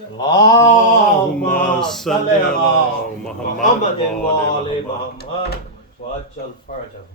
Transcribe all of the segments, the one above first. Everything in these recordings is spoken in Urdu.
اللهم صل على محمد وآل محمد وعجل فرجهم.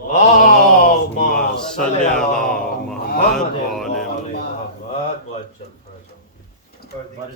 اللهم صل على محمد وآل محمد وعجل فرجهم.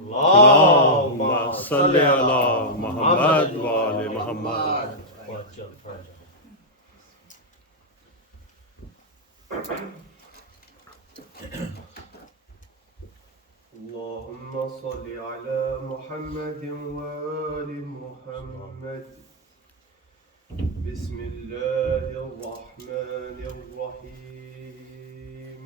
اللهم صل على محمد وآل محمد وعجل فرجهم. اللهم صل على محمد وآل محمد. بسم الله الرحمن الرحيم.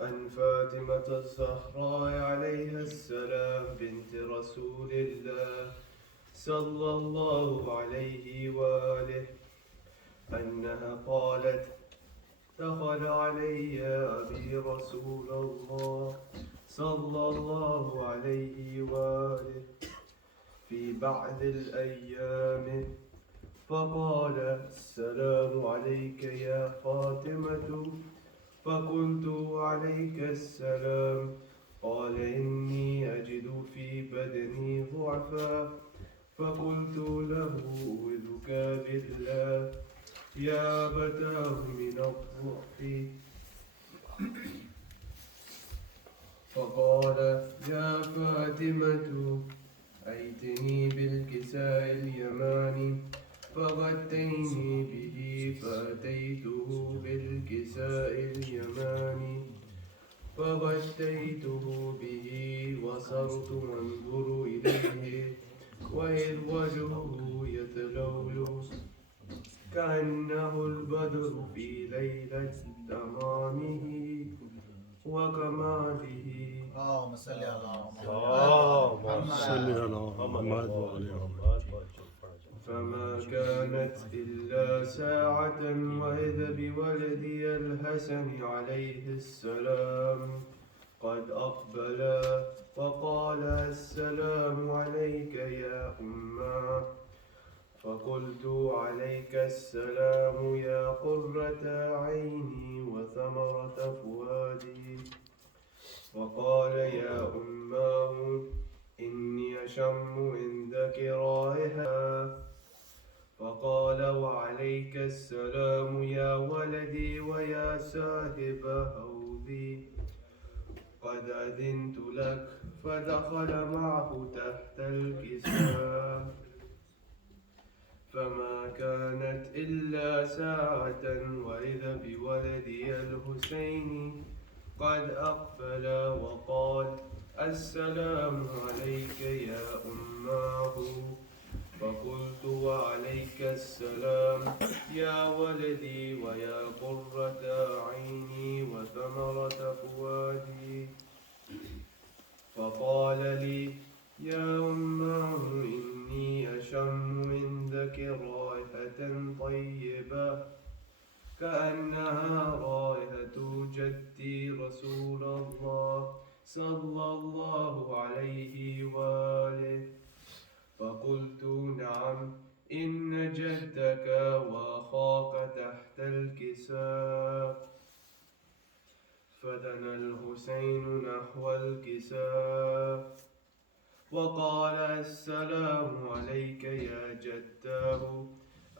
عن فاطمة الزهراء عليها السلام بنت رسول الله صلى الله عليه وآله أنها قالت: دخل علي أبي رسول الله صلى الله عليه وآله في بعض الأيام فقال: السلام عليك يا فاطمة. فقلت: عليك السلام. قال: إني أجد في بدني ضعفا. فقلت له: أعوذك بالله يا أبتاه من الضعف. فقال: يا فاطمة أيتني بالكساء اليماني فغتيني به. فأتيته بالكساء اليماني فغتيته به وصرت أنظر إليه وإذ وجهه يتلولو كأنه البدر في ليلة تمامه وكماله. اللهم صل على اللهم صل على محمد وآل محمد. فما كانت إلا ساعة وإذا بولدي الحسن عليه السلام قد أقبلا وقال: السلام عليك يا أمه. فقلت: عليك السلام يا قرة عيني وثمرة فؤادي. وقال: يا أماه إني أشم عندك رائحة. فقال: وعليك السلام يا ولدي ويا صاحب هودي. قد أذنت لك. فدخل معه تحت الكساء. فما كانت إلا ساعة وإذا بولدي الحسين قد أقبل وقال: السلام عليك يا أماه. فقلت: وعليك السلام يا ولدي ويا قرة عيني وثمرة فؤادي. فقال لي: يا أماه إني أشم عندك رائحة طيبة كأنها رائحة جدي رسول الله صلى الله عليه وآله. فقلت: نعم، إن جدك وأخاك تحت الكساء. فدنا الحسين نحو الكساء وقال: السلام عليك يا جداه.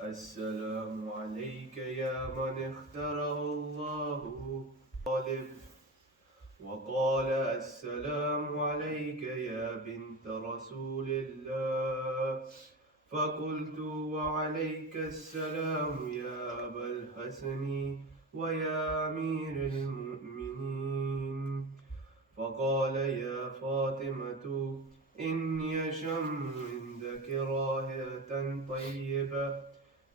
السلام عليك يا من اختاره الله طالب. وقال: السلام عليك يا بنت رسول الله. فقلت: وعليك السلام يا أبا الحسن ويا أمير المؤمنين. فقال: يا فاطمة إني أشم عندك رائحة طيبة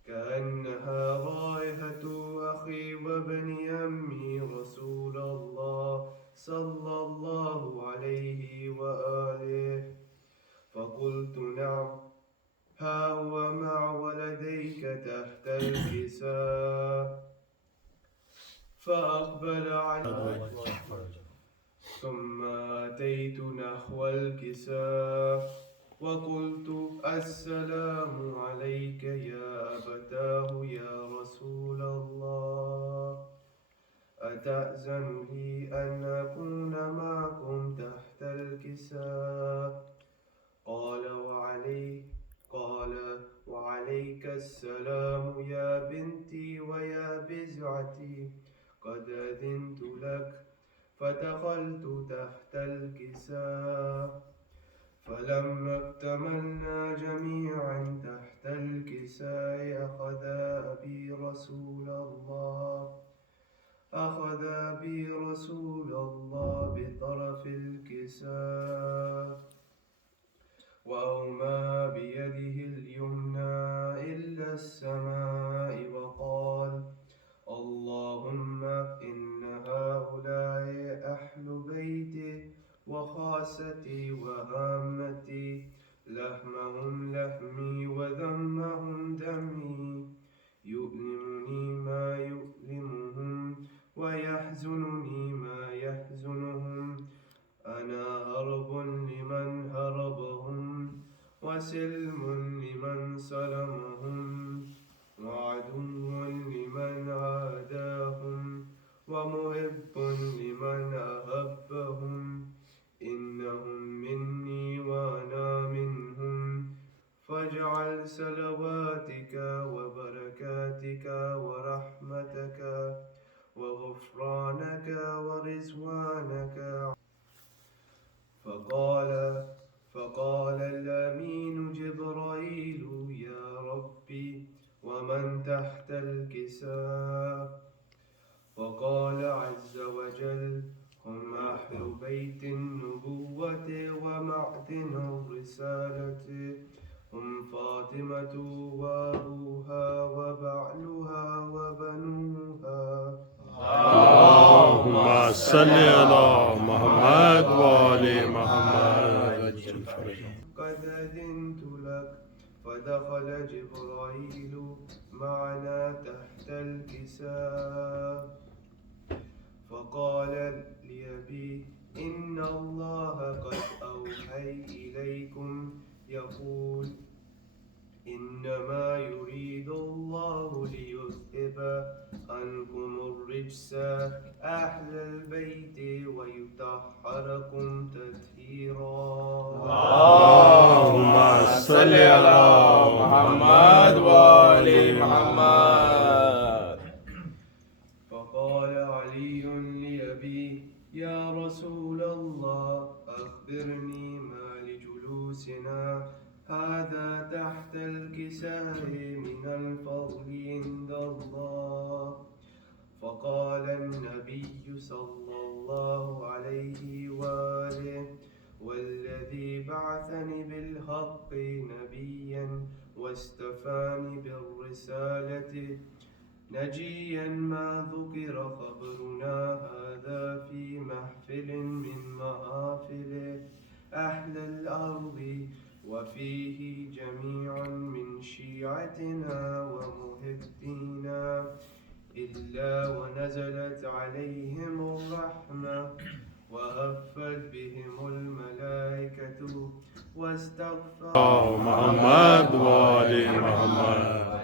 كأنها رائحة أخي وابن أمي رسول الله صلى الله عليه وآله. فقلت: نعم، ها هو مع ولديك تحت الكساء. فأقبل عليه ثم فأتيت نحو الكساء وقلت السلام عليك يا أبتاه يا رسول الله، أتأذن لي أن أكون معكم تحت الكساء؟ قال وعليك السلام يا بنتي ويا بزعتي، قد أذنت لك. فدخلت تحت الكساء، فلما اكتملنا جميعا تحت الكساء أخذ أبي رسول الله بطرف الكساء وأومى بيده اليمنى إلى السماء وقال: اللهم إن هؤلاء أهل بيتي وخاصتي وهامتي، لحمهم لحمي ودمهم دمي، يؤلمني ما يؤلمهم ويحزنني ما يحزنهم، أنا هرب لمن هربهم وسلم لمن سلمهم وعدو لمن عاداهم ومحب لمن أحبهم، إنهم مني وأنا منهم، فاجعل صلواتك وبركاتك ورحمتك وغفرانك ورضوانك. فقال الأمين جبرائيل: يا ربي ومن تحت الكساء؟ فقال عز وجل: هم أهل بيت النبوة ومعدن الرسالة، هم فاطمة وأبوها وبعلها وبنوها. اللهم صل على محمد وآل محمد. قد أذنت لك. فدخل جبرائيل معنا تحت الكساء، فقال لأبي: إن الله قد أوحى إليكم يقول: إنما يريد الله ليذهب عنكم الرجس أهل البيت ويطهركم تطهيرا. اللهم صل على محمد وآل محمد. فقال علي لأبي: يا رسول الله، أخبرني ما لجلوسنا هذا تحت الكساء من الفضل عند الله. فقال النبي صلى الله عليه وآله: والذي بعثني بالحق نبيا واستفاني بالرسالة نجيا ما ذكر خبرنا هذا في محفل من محافل أهل الأرض، وفيه جميع من شيعتنا ومحبينا، إلا ونزلت عليهم الرحمة وهفت بهم الملائكة واستغفر محمد وآل محمد.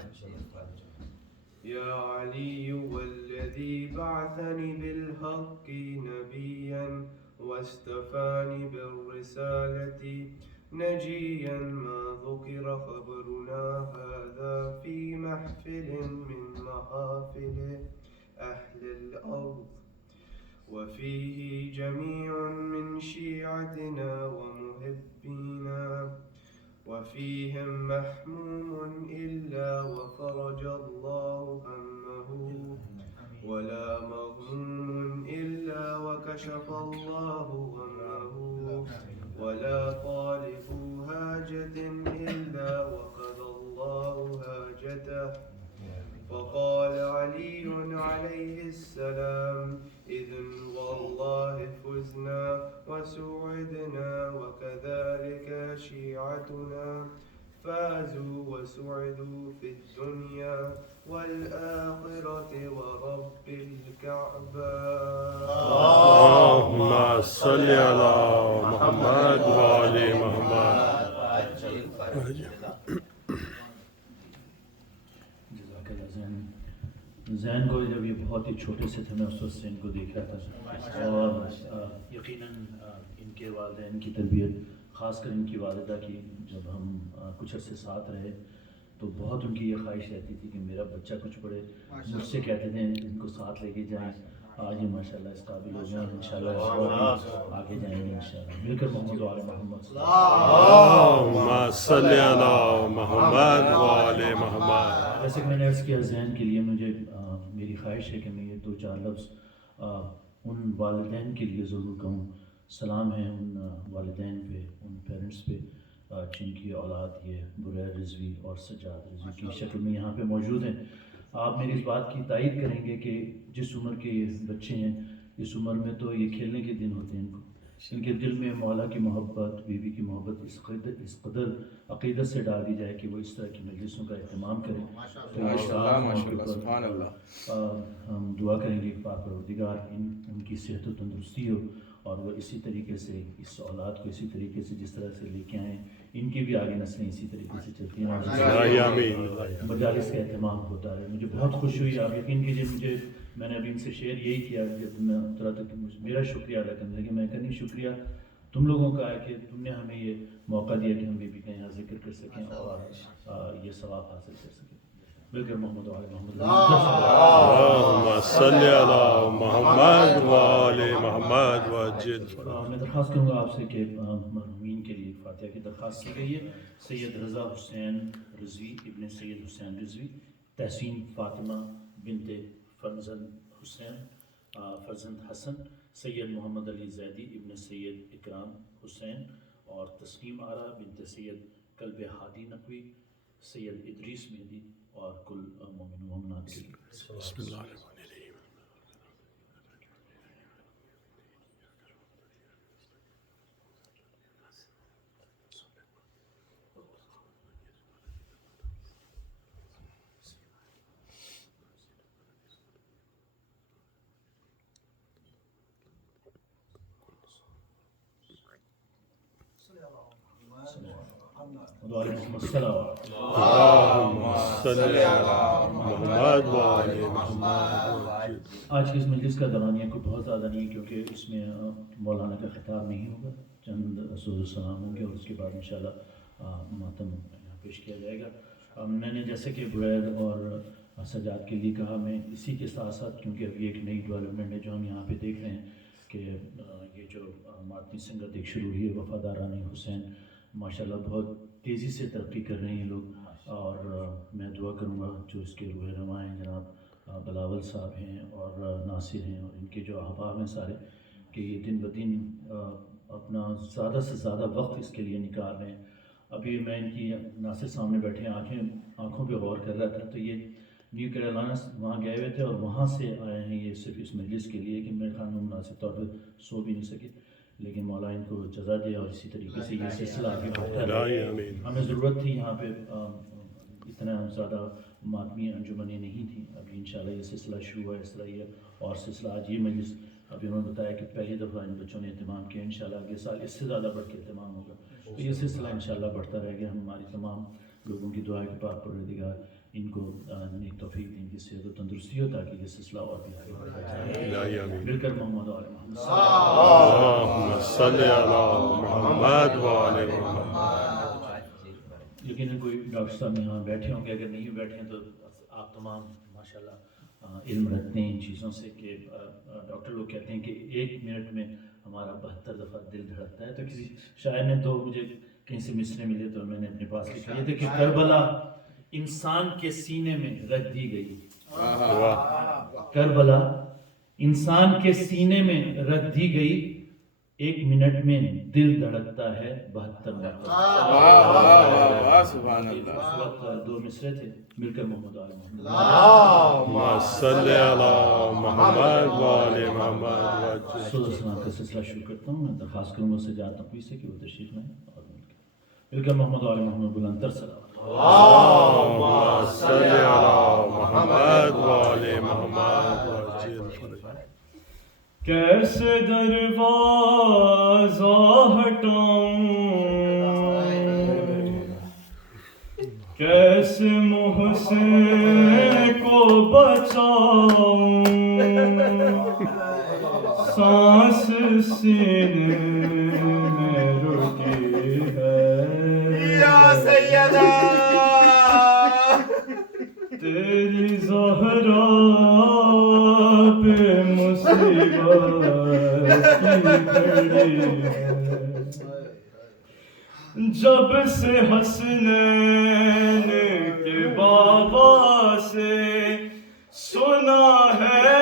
يا علي والذي بعثني بالحق نبيا واستفاني بالرسالة نجيا ما ذكر خبرنا هذا في محفل من محافل أهل الأرض، وفيه جميع من شيعتنا ومحبينا، وفيهم محموم إلا وفرج الله همه، ولا مغموم إلا وكشف الله همه، ولا طالب حاجة إلا وقضى الله حاجته. فقال علي عليه السلام: إذن والله فزنا وسعدنا، وكذلك شيعتنا فازوا وسعدوا في الدنيا والآخرة ورب الكعبة اللهم صل على محمد وآل محمد زین کو جب یہ بہت ہی چھوٹے سے تھے میں اس وقت سے ان کو دیکھ رہا تھا اور یقیناً ان کے والدین کی تربیت خاص کر ان کی والدہ کی جب ہم کچھ عرصے ساتھ رہے تو بہت ان کی یہ خواہش رہتی تھی کہ میرا بچہ کچھ پڑھے مجھ سے کہتے تھے ان کو ساتھ لے کے جائیں آج یہ ماشاءاللہ اس قابل ہو گئے انشاءاللہ آگے جائیں گے انشاءاللہ مل کر محمد وآل محمد اللهم صل على محمد وآل محمد جیسے کہ میں نے عرض کیا ذہن کے لیے مجھے میری خواہش ہے کہ میں یہ 2-4 لفظ ان والدین کے لیے ضرور کہوں سلام ہے ان والدین پہ ان پیرنٹس پہ جن کی اولاد یہ بریر رضوی اور سجاد رضوی کی شکل میں یہاں پہ موجود ہیں آپ میری اس بات کی تائید کریں گے کہ جس عمر کے یہ بچے ہیں اس عمر میں تو یہ کھیلنے کے دن ہوتے ہیں ان کے دل میں مولا کی محبت بیوی کی محبت اس قدر عقیدت سے ڈال دی جائے کہ وہ اس طرح کی مجلسوں کا اہتمام کریں ہم دعا کریں گے کہ پاک پروردگار ان کی صحت و تندرستی ہو اور وہ اسی طریقے سے اس اولاد کو اسی طریقے سے جس طرح سے لے کے آئیں ان کی بھی آگے نسلیں اسی طریقے سے چلتی ہیں مجالس کا اہتمام ہوتا ہے مجھے بہت خوش ہوئی آپ یقین کیجیے میں نے ابھی ان سے شیئر یہی کیا جب میں اترا تھا کہ میرا شکریہ ادا کرنے کہ میں کہیں شکریہ تم لوگوں کا ہے کہ تم نے ہمیں یہ موقع دیا کہ ہم بھی کہیں یہاں ذکر کر سکیں اور یہ ثواب حاصل کر سکیں مل کر محمد وآل محمد اللهم صل على محمد وآل محمد وجل میں درخواست کروں گا آپ سے کہ مرحومین کے لیے فاتحہ کی درخواست کی گئی ہے سید رضا حسین رضوی ابن سید حسین رضوی تحسین فاطمہ بنت فرزند حسین فرزند حسن سید محمد علی زیدی ابن سید اکرام حسین اور تسلیم آرا بنت سید قلب ہادی نقوی سید ادریس مہدی اور کل مومن و مومنات کے لیے بسم اللہ الرحمن الرحیم وعلیکم السلام اللهم صل على محمد وآل محمد آج کی اس مجلس کا دورانیہ کوئی بہت زیادہ نہیں ہے کیونکہ اس میں مولانا کا خطاب نہیں ہوگا چند سوز و سلام ہوں گے اور اس کے بعد انشاءاللہ ماتم یہاں پیش کیا جائے گا میں نے جیسے کہ بریر اور سجاد کے لیے کہا میں اسی کے ساتھ ساتھ کیونکہ ابھی ایک نئی ڈیولپمنٹ ہے جو ہم یہاں پہ دیکھ رہے ہیں کہ یہ جو ماتمی سنگت ایک شروع ہوئی ہے وفاداران حسین ماشاءاللہ بہت تیزی سے ترقی کر رہے ہیں لوگ اور میں دعا کروں گا جو اس کے روح رواں ہیں جناب بلاول صاحب ہیں اور ناصر ہیں اور ان کے جو احباب ہیں سارے کہ یہ دن بدن اپنا زیادہ سے زیادہ وقت اس کے لیے نکال رہے ہیں ابھی میں ان کی ناصر سامنے بیٹھے آنکھوں پہ غور کر رہا تھا تو یہ نیو کیرولینا وہاں گئے ہوئے تھے اور وہاں سے آئے ہیں یہ صرف اس مجلس کے لیے کہ میرے خیال میں مناسب طور پہ سو بھی نہیں سکے لیکن مولا ان کو جزا دے اور اسی طریقے سے یہ سلسلہ آگے بڑھتا رہے ہمیں ضرورت تھی یہاں پہ اتنا زیادہ ماتمی انجمنیں نہیں تھیں ابھی انشاءاللہ یہ سلسلہ شروع ہوا اس طرح یہ اور سلسلہ آج یہ مجلس ابھی انہوں نے بتایا کہ پہلی دفعہ ان بچوں نے اہتمام کیا انشاءاللہ اگلے سال اس سے زیادہ بڑھ کے اہتمام ہوگا تو یہ سلسلہ انشاءاللہ بڑھتا رہے گا ہماری تمام لوگوں کی دعا کے پاک پروردگار ان کو نیک توفیق دیں کی صحت و تندرستی ہو تاکہ یہ سلسلہ اور بھی آگے بڑھتا جائے مل کر محمد وآل محمد اللهم صل على محمد وآل محمد یقیناً کوئی ڈاکٹر صاحب یہاں بیٹھے ہوں گے اگر نہیں بیٹھے ہیں تو آپ تمام ماشاءاللہ علم رکھتے ہیں ان چیزوں سے کہ ڈاکٹر لوگ کہتے ہیں کہ 1 منٹ میں ہمارا 72 دفعہ دل دھڑکتا ہے تو کسی شاعر نے تو مجھے کہیں سے مصرے ملے تو میں نے اپنے پاس لکھا یہ تھے کہ کربلا انسان کے سینے میں رکھ دی گئی کربلا انسان کے سینے میں رکھ دی گئی 1 منٹ میں دل دھڑکتا ہے 72 مرتبہ سبحان اللہ اس وقت 2 مصرے تھے مل کر محمد وآل محمد اللهم صل على محمد وآل محمد سلام کا سلسلہ شروع کرتا ہوں میں درخواست کروں گا سجاد نقوی سے کہ وہ تشریف لائیں اور القى محمد وعلى محمد بلند تر صلوات اللهم صل على محمد وآل محمد وعجل فرجهم. کیسے دروازہ ہٹاؤں کیسے محسن کو بچاؤں سانس سینے میں رکی ہے یا سیدہ تیری زہرا پہ مصیبت کی گھڑی ہے جب سے حسنین کے بابا سے سنا ہے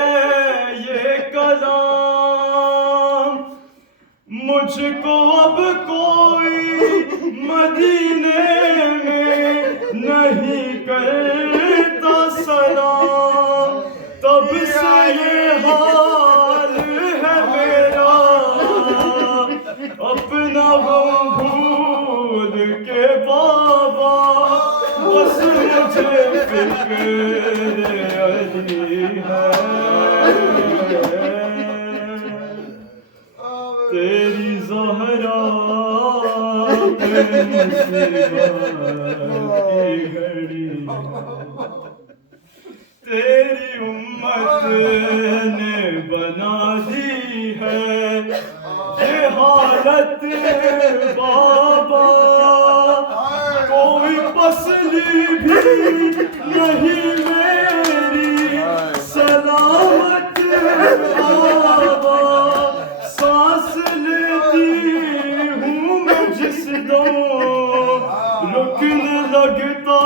یہ کلام مجھ کو اب کوئی مدینے میں نہیں کرتا سلام تب سے یہ حال ہے میرا اپنا وہ بھول کے بابا بس مجھے فکر علی ہے تیری زہرا پہ مصیبت کی گھڑی تیری امت نے بنا دی ہے یہ حالت بابا کوئی پسلی بھی نہیں میری سلامت بابا سانس لیتی ہوں میں جس دم رکن لگتا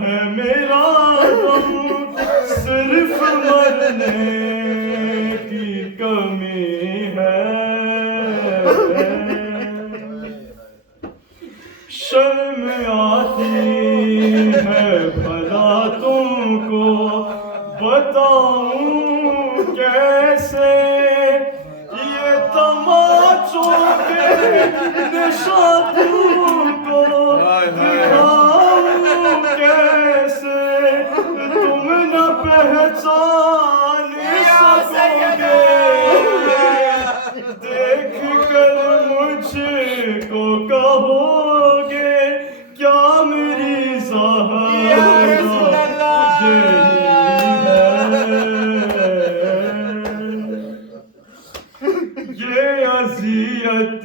ہے میرا دم صرف مرنے کی کمی ہے شرم آتی ہے بھلا تم کو بتاؤں کیسے یہ تماچوں کے نشان تم کو دکھاؤں کیسے تم نہ پہچان سکو گے دیکھ کر مجھ کو کہو گے کیا میری زہرا یہ اذیت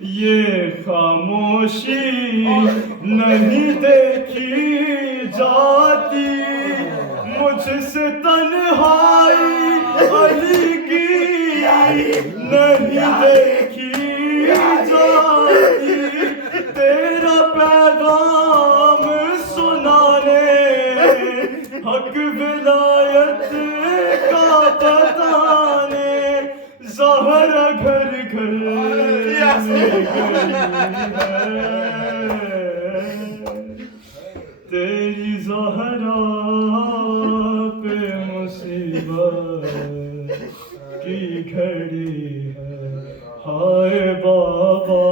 یہ خاموشی نہیں دیکھی جاتی مجھ سے تنہائی علی کی نہیں دیکھی جاتی تیرا پیغام سنانے حق ولایت کا بتانے زہرا گھر گھر میں گئی ہے تیری زہرا پہ مصیبت کی گھڑی ہے ہائے بابا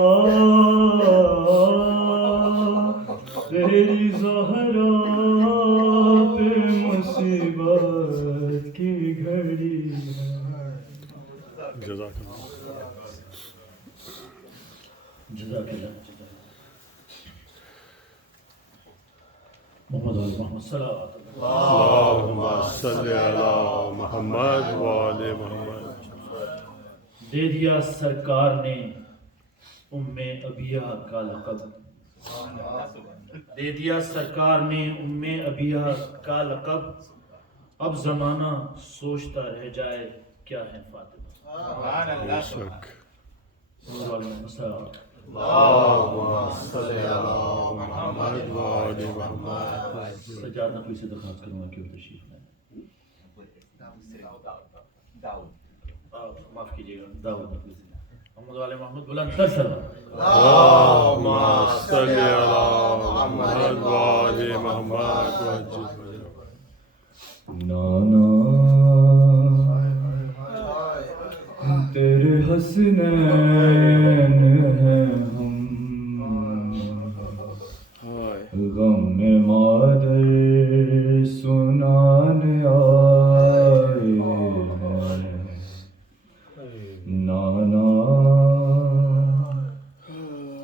تیری زہرا پہ مصیبت کی گھڑی ہے جزاک اللہ جزاک اللہ محمد علی محمد صلوات اللہم صل علی محمد وآل محمد دے دیا سرکار نے ام ابیہ کا لقب دے دیا سرکار نے ام ابیہ کا لقب اب زمانہ سوچتا رہ جائے کیا ہے فاطمہ بے شک اللہم صل علی محمد وآل محمد سجاد نقوی سے درخواست کروں گا کہ وہ تشریف لائیں معاف کیجیے گا داؤد نقوی سے محمد والے محمد بلند تر صلوات اللہم صل علی محمد وآل محمد وعجل نانا تیرے حسنین ہیں ہم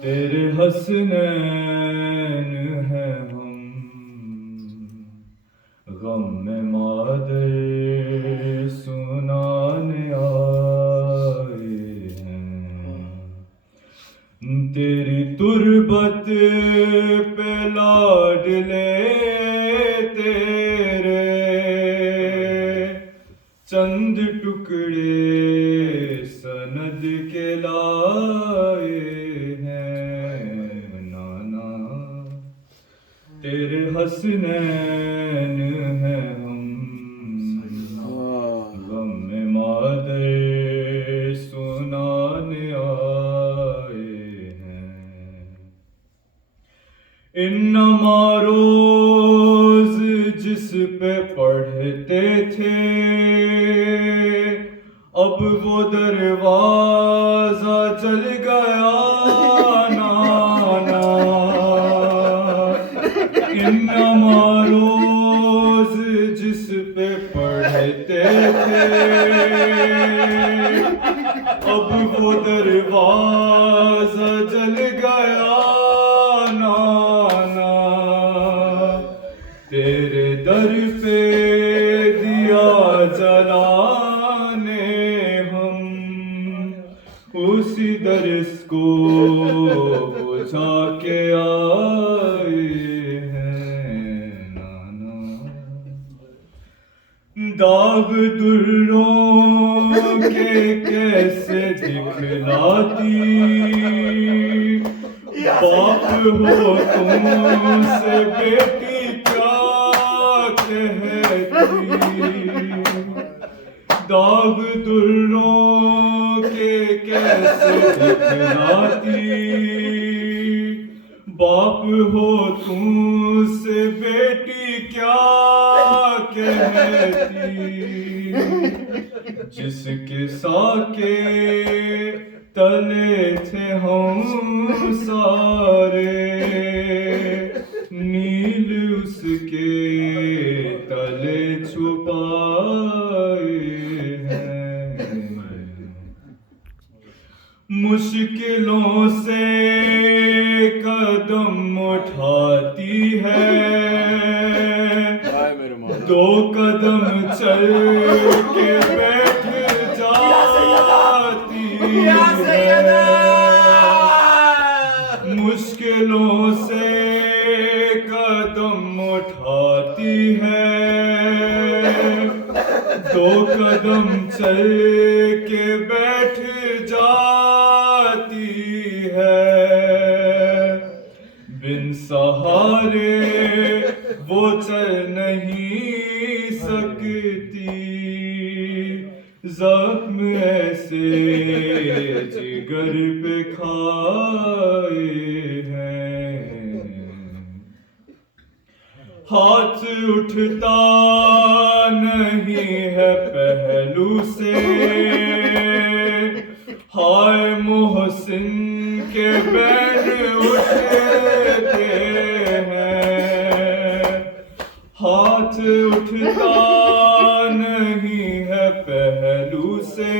تیرے حسنین ہیں ہم غم میں مادر سنانے آئے ہیں تیری تربت پہ لاڈلے تیرے چند ٹکڑے سند کے لائے ہیں نانا تیرے حسنین ہیں ہم غم میں مادر سنانے آئے ہیں انما روز جس پہ پڑھتے تھے اب وہ دروازہ چل گیا نانا انما روز جس پہ پڑھتے تھے اب وہ دروازہ جل گیا نانا تیرے در پہ دیا جلانے ہم اسی درس کو بجھا کے آئے ہیں نانا داغ دروں کے کیسے دکھلاتی باپ ہو تم سے بیٹی کیا کہتی داغ دروں کے کیسے دکھلاتی باپ ہو تم سے بیٹی کیا کہتی جس کے ساکے تلے تھے ہم سارے نیل اس کے تلے چھپائے ہیں مشکلوں سے قدم اٹھاتی ہے دو قدم چل کے بیٹھ جاتی ہے مشکلوں سے قدم اٹھاتی ہے دو قدم چل کے بیٹھ جاتی ہے بن سہارے وہ چل نہیں سکتی زخم ایسے جگر پہ کھائے ہیں ہاتھ اٹھتا نہیں ہے پہلو سے ہائے محسن کے بین اٹھتے ہیں ہاتھ اٹھتا نہیں ہے پہلو سے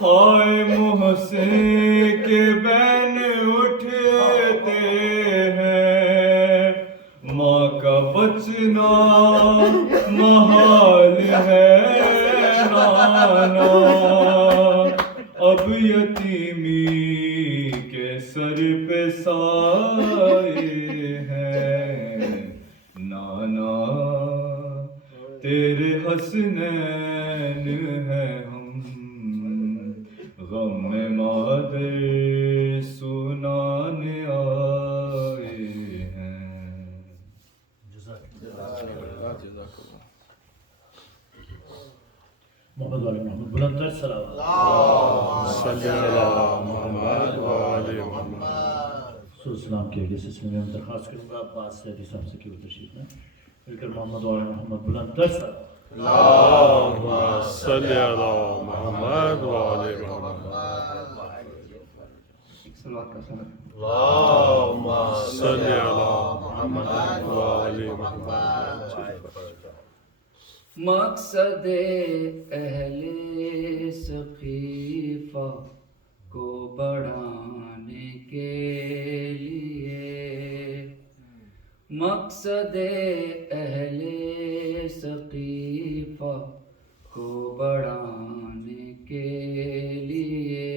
ہائے محسن کے بین اٹھتے ہیں ماں کا بچنا محال ہے نانا اب یتیمی کے سر پہ سائے ہیں نانا تیرے حسنین ہیں ہم غم میں مادر سنانے آئے ہیں محمد والے محمد بلند تر صلوات صلی اللہ محمد وآل محمد رسول السلام کے اگلے سلسلے میں درخواست کروں گا عباس سیدی صاحب سے کہ وہ تشریف لیں مل کر محمد والے محمد بلند تر صلوات اللہم صلی اللہ محمد وآل محمد اللہم صلی اللہ محمد وآل محمد مقصد اہل سقیفہ کو بڑھانے مقصد اہل سقیفہ کو بڑھانے کے لیے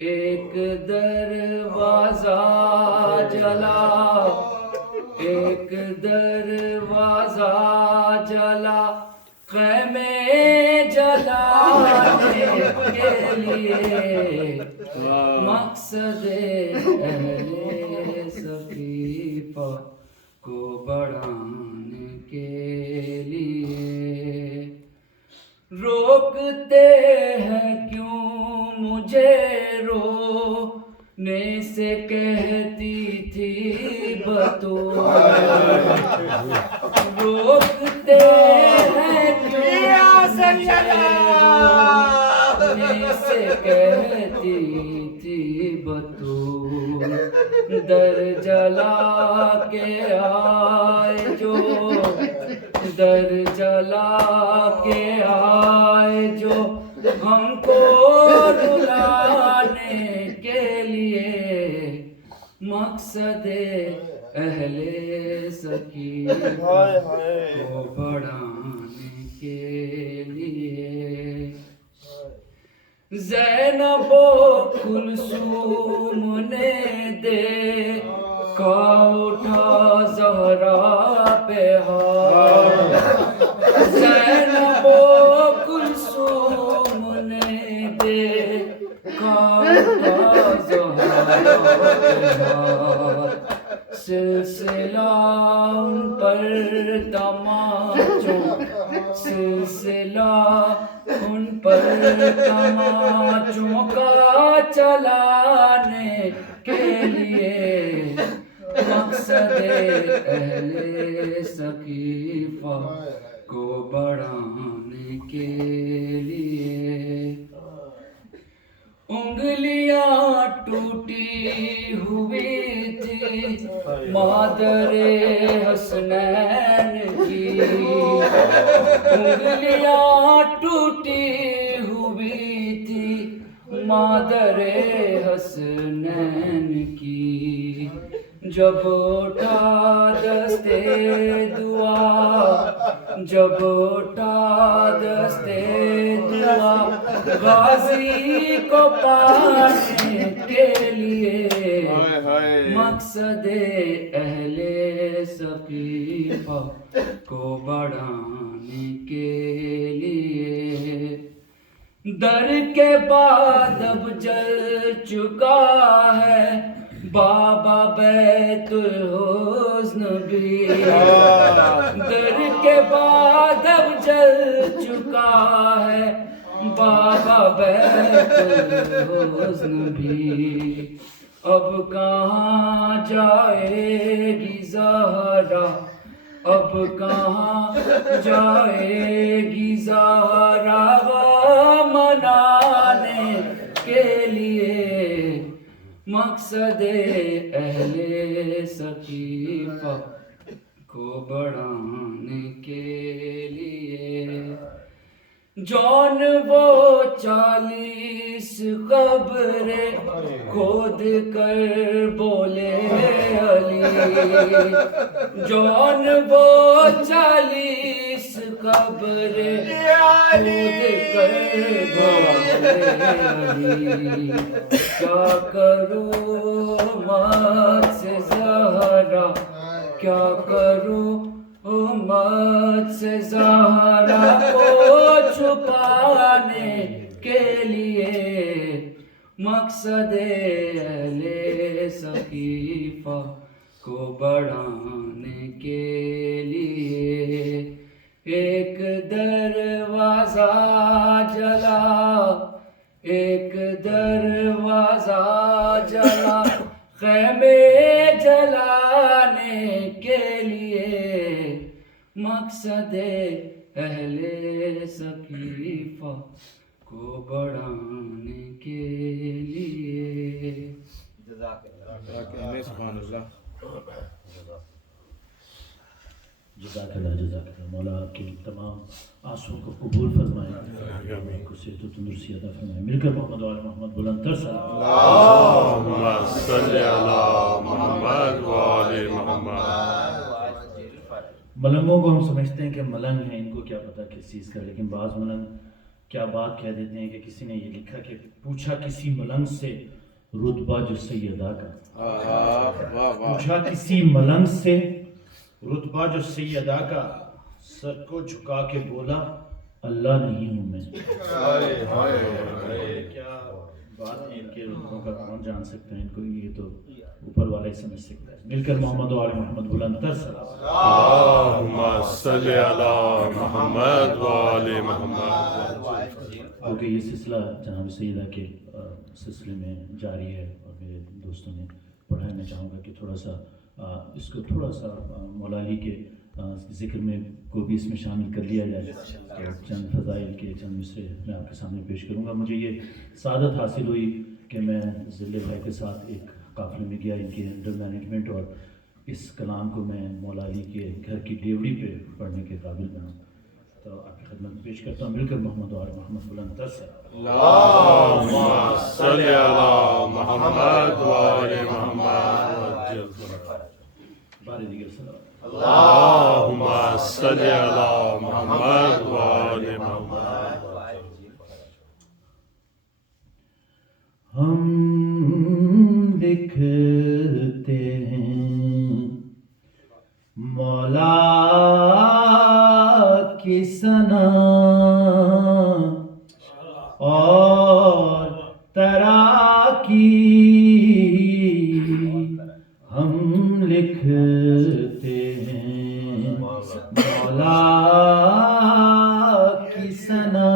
ایک دروازہ جلا، ایک دروازہ جلا خیمے جلانے کے لیے، مقصد اہل سقیفہ کو بڑھانے کے لیے۔ روکتے ہیں کیوں مجھے رونے سے کہتی تھی بطول، روکتے ہیں کیوں مجھے رونے سے کہتی تھی بطول، در جلا کے آئے جو، در جلا کے آئے جو ہم کو رلانے کے لیے، مقصد اہل سقیفہ کو بڑھانے کے لیے۔ زینب و کلثوم نے دیکھا اٹھا زہرا پہ ہاتھ، زینب و کلثوم نے دیکھا اٹھا زہرا پہ ہاتھ، سلسلہ ان پر تماچوں، سلسلہ ان پر تماچوں کا چلانے کے لیے، مقصد اہل سقیفہ کو بڑھانے کے لیے۔ انگلیاں ٹوٹی ہوئی تھی مادر حسنین کی، انگلیاں ٹوٹی ہوئی تھی مادر حسنین کی، جب اٹھا دستے دعا، جب اٹھا دستے دعا غازی کو پانے کے لیے، مقصد اہل سقیفہ کو بڑھانے کے لیے۔ در کے بعد اب جل چکا ہے بابا بیت الحزن بھی، در کے بعد اب جل چکا ہے بابا بیت الحزن بھی، اب کہاں جائے گی زہرا، اب کہاں جائے گی زہرا منانے کے لیے، مقصد اہل سقیفہ کو بڑھانے کے لیے۔ جون وہ 40 قبریں کھود کر بولے علی، جون وہ 40 قبریں کھود کر بولے علی، کیا کروں امت سے زہرا، کیا کروں امت سے زہرا کو چھپانے کے لیے، مقصد اہل سقیفہ کو بڑھانے کے لیے۔ ایک دروازہ جلا، ایک دروازہ جلا خیمے جلانے کے لیے، مقصد اہل سقیفہ کو بڑھانے کے لیے۔ جزاک اللہ مولا آپ کے تمام آنسوں کو قبول فرمائے، کو صحت و تندرستی عطا فرمائے۔ مل کر محمد و آل محمد بلند تر سلام۔ اللہم صلی علی محمد و آل محمد۔ ملنگوں کو ہم سمجھتے ہیں کہ ملنگ ہیں، ان کو کیا پتہ کس چیز کا، لیکن بعض ملنگ کیا بات کہہ دیتے ہیں کہ کسی نے یہ لکھا کہ پوچھا کسی ملنگ سے رتبہ جو سیدہ کا، پوچھا کسی ملنگ سے رتبہ جو سیدہ کا، سر کو جھکا کے بولا اللہ نہیں ہوں میں۔ کیا بات ہے، ان کے رتبوں کا کون جان سکتا ہے، ان کو یہ تو اوپر والا ہی سمجھ سکتا ہے۔ مل کر محمد و آل محمد بلند تر صلوات۔ اللہم صلی علی محمد و آل محمد۔ کیونکہ یہ سلسلہ جناب سیدہ کے سلسلے میں جاری ہے اور میرے دوستوں نے پڑھا ہے، میں چاہوں گا کہ تھوڑا سا اس کو تھوڑا سا مولا علی کے ذکر میں کو بھی اس میں شامل کر لیا جائے۔ تو چند فضائل کے چند مصرے میں آپ کے سامنے پیش کروں گا۔ مجھے یہ سعادت حاصل ہوئی کہ میں ذل بھائی کے ساتھ ایک قافلے میں گیا ان کے انڈر مینجمنٹ، اور اس کلام کو میں مولا علی کے گھر کی ڈیوڑی پہ پڑھنے کے قابل بنا، تو آپ کی خدمت میں پیش کرتا ہوں۔ مل کر محمد و آل محمد بلند تر سے۔ اللہم صلی علی محمد و آل محمد۔ بارے دیگر صلوات۔ اللہم صلی علی محمد و آل محمد۔ ہم لکھتے ہیں مولا کی ثنا اور تراکی، ہم لکھتے ہیں مولا کی ثنا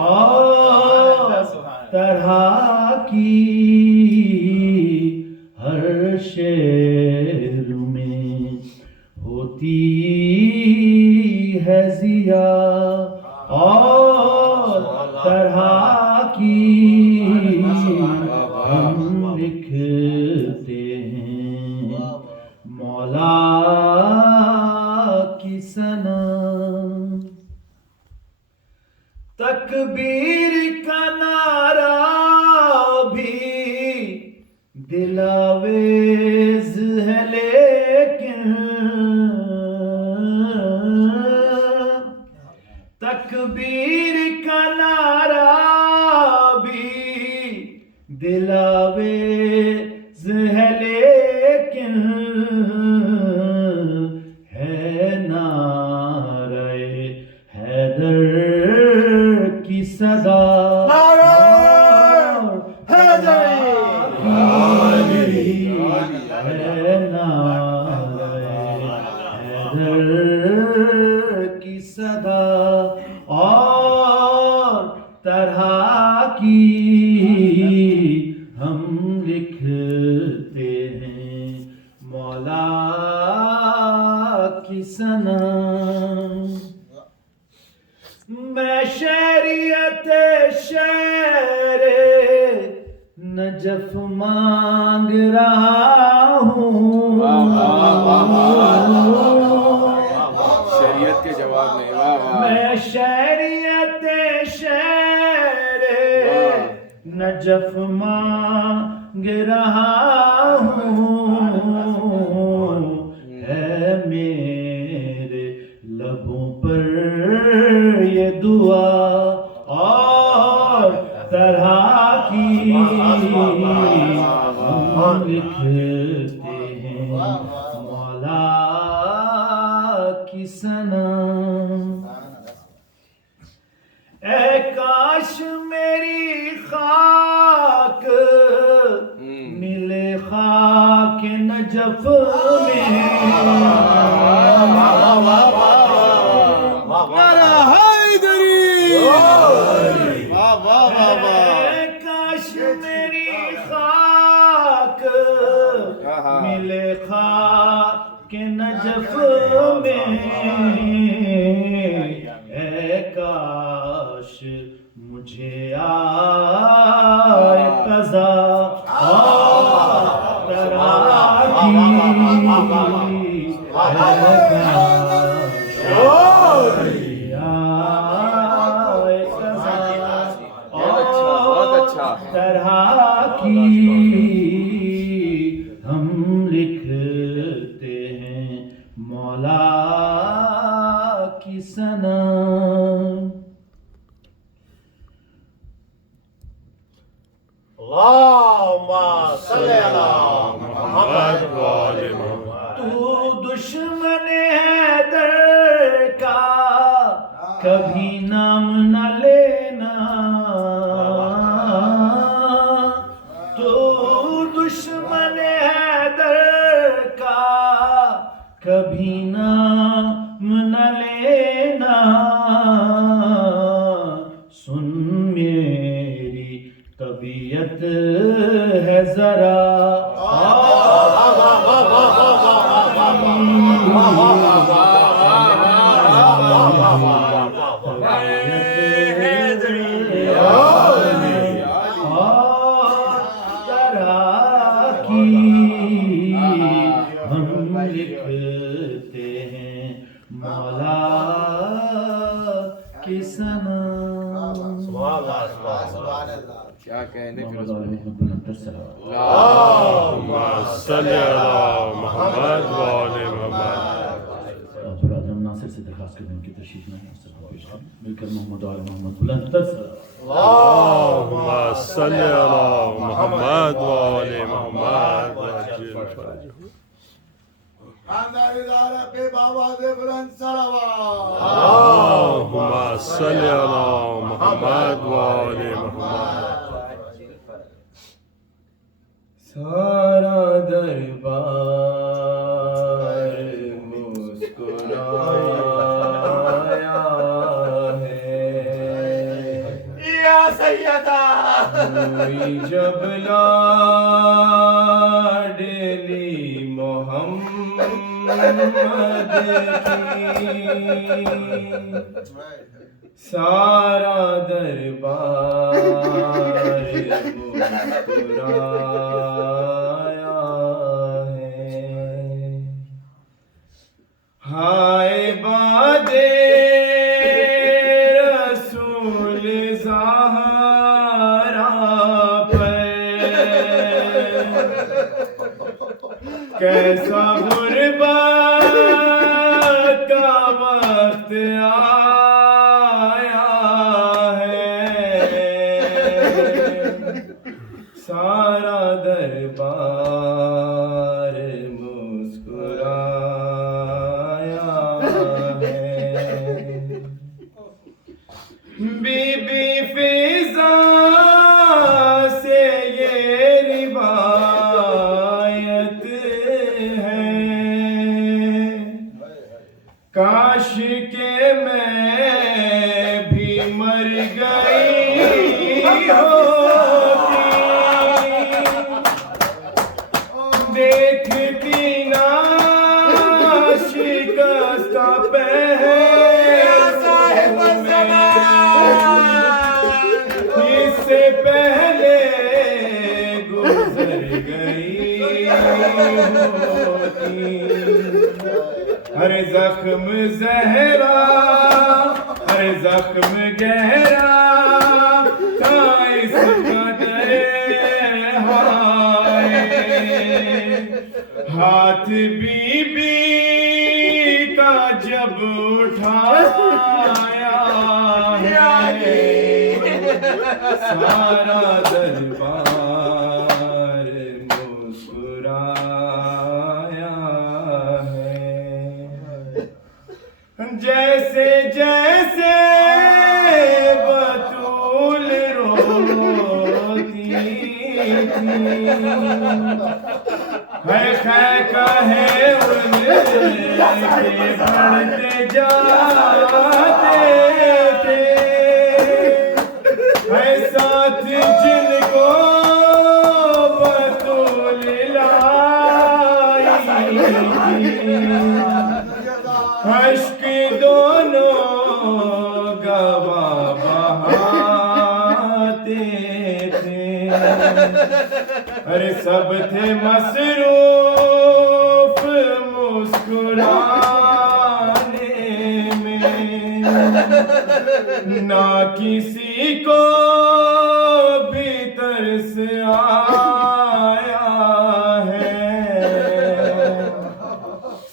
اور طرح کی، ہر شعر میں ہوتی ہے ضیا اور طرح کی، ہم لکھتے ہیں مولا کی ثنا۔ تکبیر کا نعرہ بھی دلاویز ہے لیکن، تکبیر کا نعرہ بھی دلاویز ہے لیکن، ہے نعرہ حیدر کی صدا، کی صدا اور طرح کی، ہم لکھتے ہیں مولا کی ثنا۔ میں شہریت شہر نجف مانگ رہا ہوں، شریعت کے جواب میں میں شہریت شہر نجف مانگ رہا ہوں، ہے میرے لبوں پر یہ دعا اور طرح کی، ہم لکھتے ہیں مولا کی ثنا۔ اے کاش میری خاک ملے خاک نجف میں، کاش میری خاک ملے خاک نجف میں، اے کاش مجھے آئے قضا اور تراکی، طرح کی، ہم لکھتے ہیں مولا اللهم صل على محمد محمد وآل محمد تو دشمن حیدر کا کبھی نام نہ لینا، تو دشمن حیدر کا کبھی نام نہ لینا، سن میری طبیعت ہے ذرا ہم لکھتے ہیں مولا کی ثنا۔ کیا کہنے محمد علی محمد بلندر صلوات۔ اللهم صل على محمد وآل محمد۔ برادر ناصر سے درخواست کریں کہ تشریف لائیں، اس طرح پیش کریں، مل کر محمد علی محمد بلندر صلوات۔ اللهم صل على محمد وآل محمد وعجل فرجه۔ خاندان ادارہ پہ بابا دے بلند صلوات۔ اللهم صل على محمد وآل محمد۔ سارا دربار مسکرایا ہے، یا سیدہ ہوئی جب لاڈلی محمد کی، سارا دربار مسکرایا ہے، ہائے باد رسول زہرا پر کیسا غربت کا وقت آیا ہے، سارا دربار مسکرایا ہے، بی بی فضا سے یہ روایت ہے، کاش کہ میں بھی مر گئی ہوتی، دیکھتی نا شکستہ صاحب اس سے پہلے گزر گئی ہوتی، ہر زخم زہرا ہر زخم گہرا تھا اس قدر ہائے، ہاتھ بی بی کا جب اٹھایا ہے، سارا دربار مسکرایا ہے، جیسے جیسے بطول روتی تھی، ہے کہے ان کے بڑھتے جاتے تھے، ہے ساتھ جن کو بطول لائی تھی، اشک دونوں گواہ بہاتے تھے، ارے سب تھے مصروف مسکرانے میں، نہ کسی کو بھی ترس آیا ہے،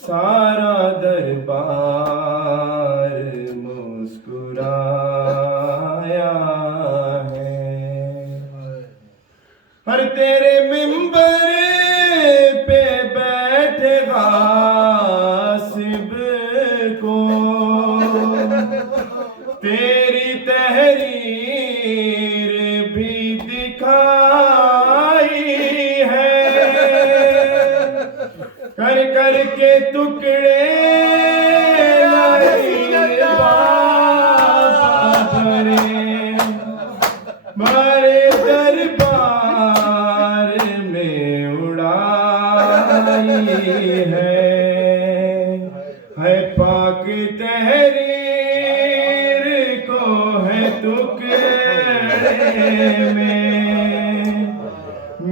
سارا دربار مسکرایا ہے، ہر تیرے ممبر پہ بیٹھے غاصب کو تیری تحریر بھی دکھائی ہے کر کر کے ٹکڑے بڑے دربار میں اڑائی ہے پاک تحریر کو ہے ٹکڑے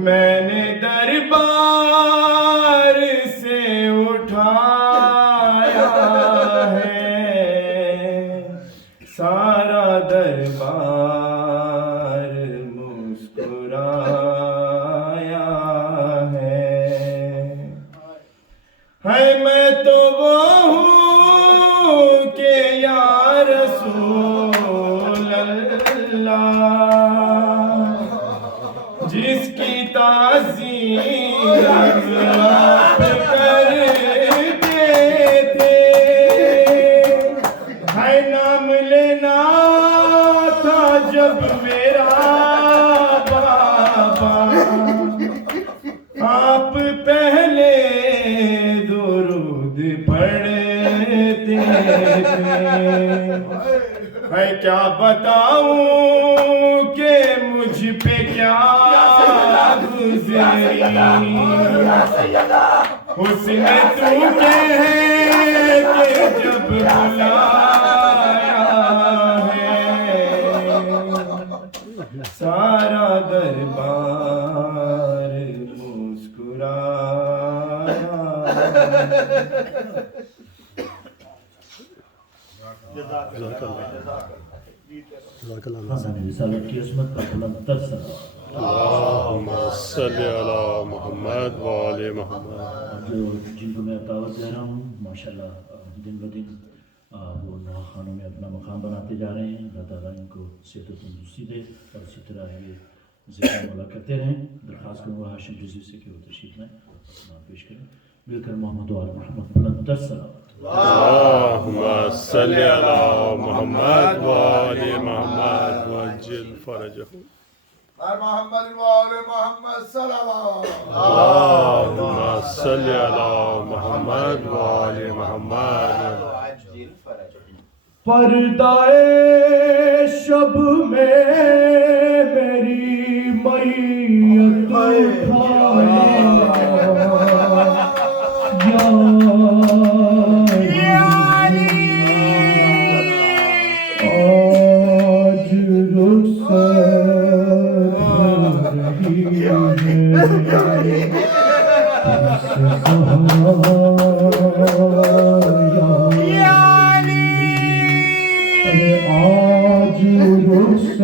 میں نے دربار سے اٹھایا ہے سارا دربار مسکرایا ہے میں تو وہ ہوں کہ یا رسول اللہ جس کی تعظیم آپ کرتے تھے ہے نام لینا تھا جب میرا بابا آپ پہلے درود پڑھتے تھے میں کیا بتاؤں کہ مجھ پہ کیا گزری حسن تو کہ جب بلایا ہے سارا دربار مسکرایا خاندان رسالت کی عظمت کا بلند تر صلوات اللہم صلی علی محمد وآل محمد. جن کو میں دعوت دے رہا ہوں ماشاءاللہ دن بدن وہ نواں خانوں میں اپنا مقام بناتے جا رہے ہیں. اللہ تعالیٰ ان کو صحت و تندرستی دے اور اسی طرح یہ ذکر مولا کرتے رہیں. درخواست کروں گا ہاشم جزیر سے کہ وہ تشریف لائیں اپنا پیش کریں. مل کر محمد وآل محمد بلند تر صلوات. اللہم صلی علی محمد وآل محمد وعجل فرجہم. محمد وآل محمد صلوات. اللہم صلی علی محمد وآل محمد وعجل فرجہم. پردائے شب میں میری میت آج رخصت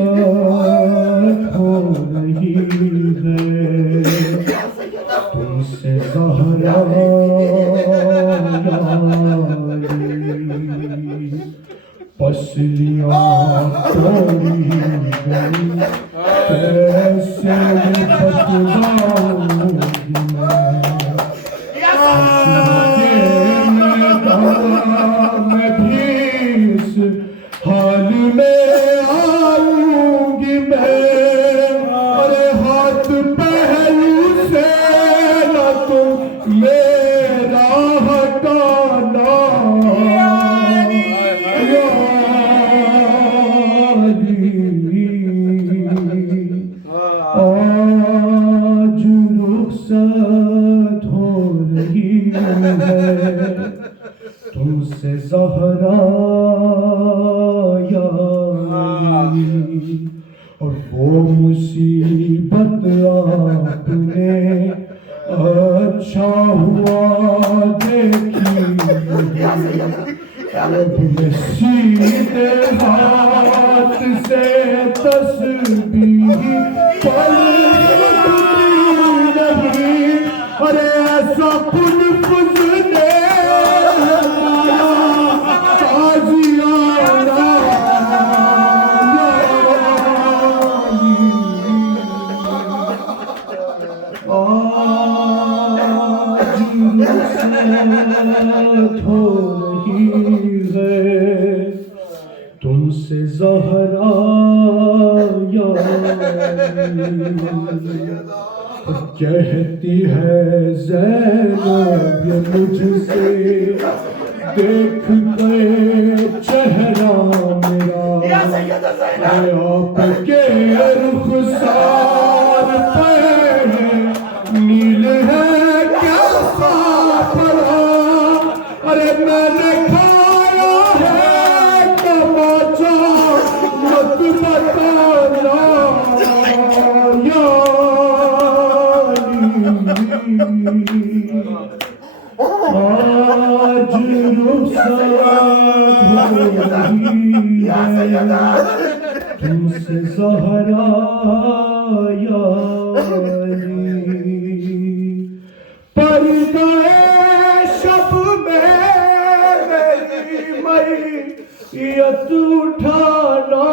ہو رہی ہے تم سے زہرا پسلیاں توڑی گئی کیسے بتلاؤں گی میں بھی اس حال میں آؤں گی میں ارے ہاتھ پہلو سے نہ تم میرا ہٹانا آج رخصت ہو رہی ہے تم سے زہرا یاری اور وہ مصیبت آپ نے اچھا ہوا دیکھی اب میں سیدھے ہاتھ سے تسبیح پڑھتی نہیں ارے ایسا کن فضلے کہتی ہے زینب یہ مجھ سے دیکھ کے چہرہ میرا آپ کے رخسار پہ نیل ہے کیا سافرا ارے میں نے کھایا ہے تماچا مت بتانا یا آج رخصت تم سے زہرا یا پردہ شب میں میری میت اٹھانا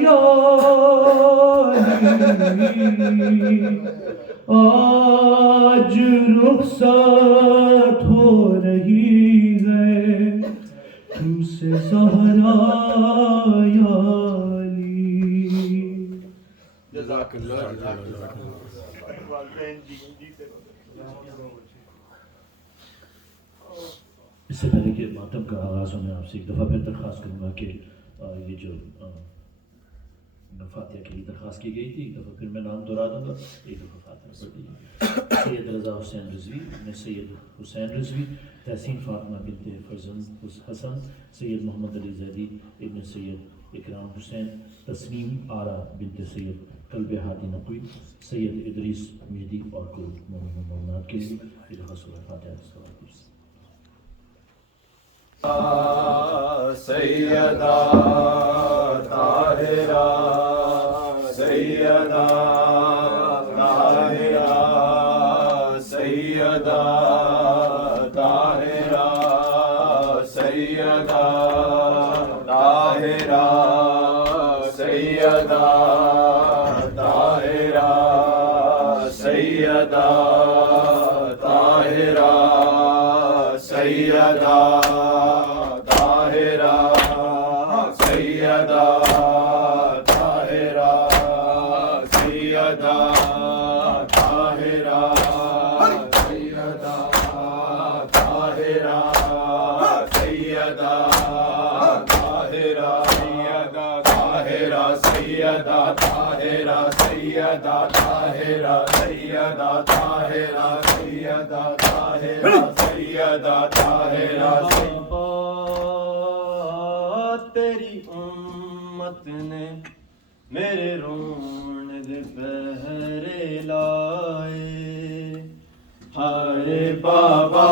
یا آج رخصت ہو رہی ہے تم سے زہرا یا جزاک اللہ اس سے پہلے کہ ماتم کا آغاز ہو میں آپ سے ایک دفعہ پھر درخواست کروں گا کہ یہ جو فاتحہ کے لیے درخواست کی گئی تھی ایک دفعہ پھر میں نام دہرا دوں گا ایک دفعہ فاتحہ پڑھ دیجیے سید رضا حسین رضوی ابن سید حسین رضوی تحسین فاطمہ بنت فرزند حسن سید محمد علی زیدی ابن سید اکرام حسین تسنیم آرا بنت سید قلب ہادی نقوی سید ادریس مہدی اور کل مومنات کے لیے ایک دفعہ سورہ فاتحہ سیدہ طاہرہ سیدہ طاہرہ سیدہ طاہرہ سیدہ طاہرہ سیدہ طاہرہ سیدہ طاہرہ سیدہ تیری امت نے میرے روند پہرے لائے ہائے بابا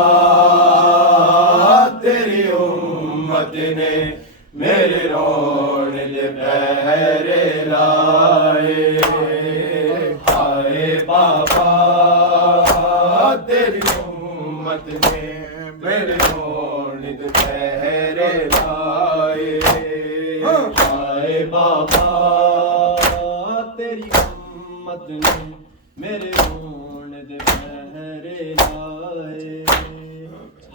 تیری امت نے میرے روند پہرے لائے ہائے بابا تیری امت نے میرے روند پہرے لائے ہائے بابا تیری امت نے میرے روند پہرے لائے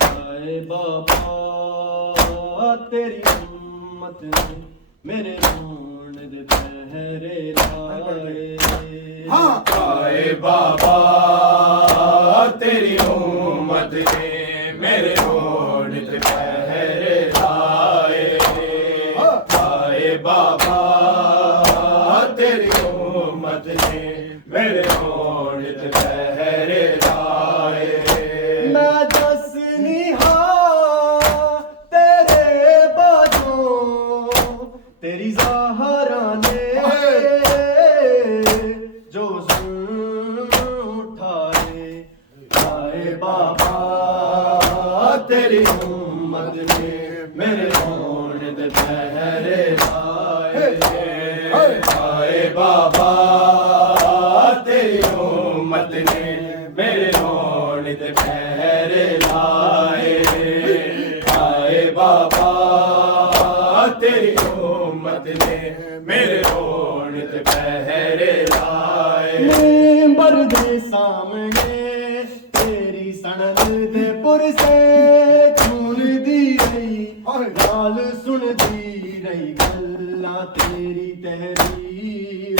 ہائے بابا تیری امت نے میرے روند پہرے لائے ہائے بابا تیری امت نے میرے روند پہرے لائے ہائے بابا تیری امت نے میرے روند پہرے لائے میں دس نہاں تیرے بازوں تیری زہرا نے جو اٹھائے ہائے بابا تیری امت نے میرے روند پہرے لائے ہائے بابا تیری امت نے میرے روند پہرے لائے ہائے بابا تیری امت نے میرے روند پہرے لائے منبر دے سامنے تیری سند دے پر سے چون دی رہی گال سن دی رہی گلاں تیری تحریر